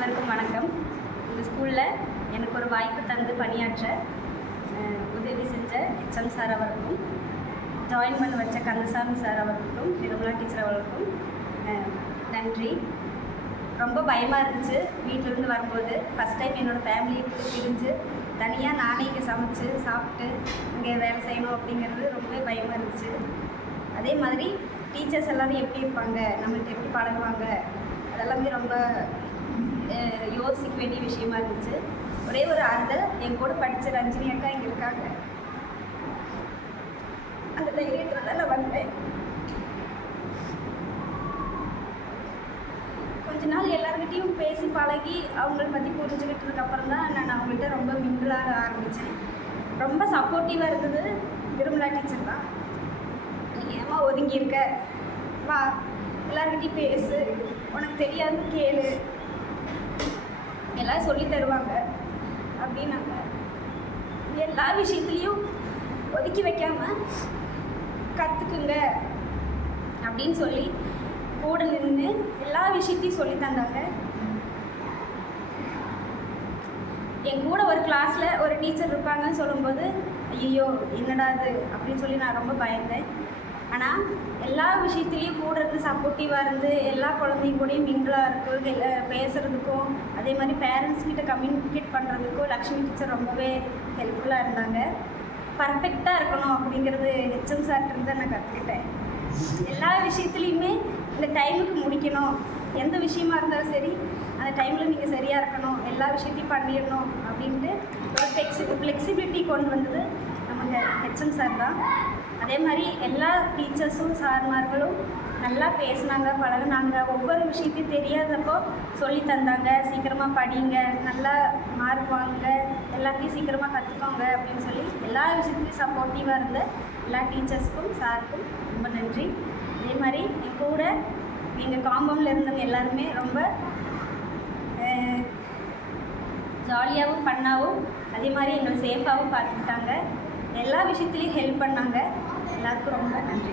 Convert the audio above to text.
அனைவருக்கும் வணக்கம். இந்த ஸ்கூலில் எனக்கு ஒரு வாய்ப்பு தந்து பணியாற்ற உதவி செஞ்ச ஹெச்எம் சார் அவர்களுக்கும், ஜாயின் பண்ண வச்ச கந்தசாமி சார் அவர்களுக்கும், நிர்மலா டீச்சர் அவர்களுக்கும் நன்றி. ரொம்ப பயமாக இருந்துச்சு வீட்டிலேருந்து வரும்போது. ஃபஸ்ட் டைம் என்னோடய ஃபேமிலியை விட்டு பிரிஞ்சு தனியாக நானே இங்கே சமைச்சு சாப்பிட்டு இங்கே வேலை செய்யணும் அப்படிங்கிறது ரொம்பவே பயமாக இருந்துச்சு. அதே மாதிரி டீச்சர்ஸ் எல்லோரும் எப்படி இருப்பாங்க, நம்மள்கிட்ட எப்படி பழகுவாங்க, அதெல்லாமே ரொம்ப யோசிக்க வேண்டிய விஷயமா இருந்துச்சு. ஒரே ஒரு ஆறுதல், என் கூட படித்த ரஞ்சினி அக்கா இங்கே இருக்காங்க. அந்த தைரியத்தில் தான் நான் வந்தேன். கொஞ்ச நாள் எல்லாருக்கிட்டையும் பேசி பழகி அவங்கள பற்றி புரிஞ்சுக்கிட்டதுக்கப்புறம் தான் நான் அவங்கள்ட்ட ரொம்ப மிங்கிளாக ஆரம்பித்தேன். ரொம்ப சப்போர்ட்டிவாக இருந்தது நிர்மலா டீச்சர் தான். நீ ஏமா ஒதுங்கியிருக்க, வா எல்லாருக்கிட்டையும் பேசு, உனக்கு தெரியாது கேளு, எல்லாம் சொல்லி தருவாங்க அப்படின்னாங்க. எல்லா விஷயத்துலேயும் ஒதுக்கி வைக்காமல் கற்றுக்குங்க அப்படின்னு சொல்லி கூட நின்று எல்லா விஷயத்தையும் சொல்லி தந்தாங்க. என் கூட ஒரு கிளாஸில் ஒரு டீச்சர் இருப்பாங்கன்னு சொல்லும்போது ஐயோ என்னடா அது அப்படின்னு சொல்லி நான் ரொம்ப பயந்தேன். ஆனால் எல்லா விஷயத்துலேயும் கூட இருந்து சப்போர்ட்டிவாக இருந்து எல்லா குழந்தைங்க கூடயும் மிங்கிளாக இருக்கும் பேசுகிறதுக்கும், அதே மாதிரி பேரண்ட்ஸ்கிட்ட கம்யூனிகேட் பண்ணுறதுக்கும் லக்ஷ்மி டீச்சர் ரொம்பவே ஹெல்ப்ஃபுல்லாக இருந்தாங்க. பர்ஃபெக்டாக இருக்கணும் அப்படிங்கிறது ஹெச்எம் சார்கிட்ட நான் கற்றுக்கிட்டேன். எல்லா விஷயத்துலையுமே இந்த டைமுக்கு முடிக்கணும், எந்த விஷயமா இருந்தாலும் சரி அந்த டைமில் நீங்கள் சரியாக இருக்கணும், எல்லா விஷயத்தையும் பண்ணிடணும் அப்படின்ட்டு ஒரு ஃப்ளெக்சிபிலிட்டி கொண்டு வந்தது நமக்கு ஹெச்எம் சார் தான். அதே மாதிரி எல்லா டீச்சர்ஸும் சார்மார்களும் நல்லா பேசினாங்க, பழகுனாங்க. ஒவ்வொரு விஷயத்தையும் தெரியாதப்போ சொல்லி தந்தாங்க. சீக்கிரமாக படிங்க, நல்லா மார்க் வாங்க, எல்லாத்தையும் சீக்கிரமாக கற்றுக்கோங்க அப்படின்னு சொல்லி எல்லா விஷயத்துலையும் சப்போர்ட்டிவாக இருந்த எல்லா டீச்சர்ஸ்க்கும் சாருக்கும் ரொம்ப நன்றி. அதே மாதிரி என் கூட எங்கள் காம்பவுண்டில் இருந்தவங்க எல்லாருமே ரொம்ப ஜாலியாகவும் ஃபன்னாகவும் அதே மாதிரி எங்களை சேஃபாகவும் பார்த்துக்கிட்டாங்க. எல்லா விஷயத்துலையும் ஹெல்ப் பண்ணாங்க. எல்லாருக்கும் ரொம்ப நன்றி.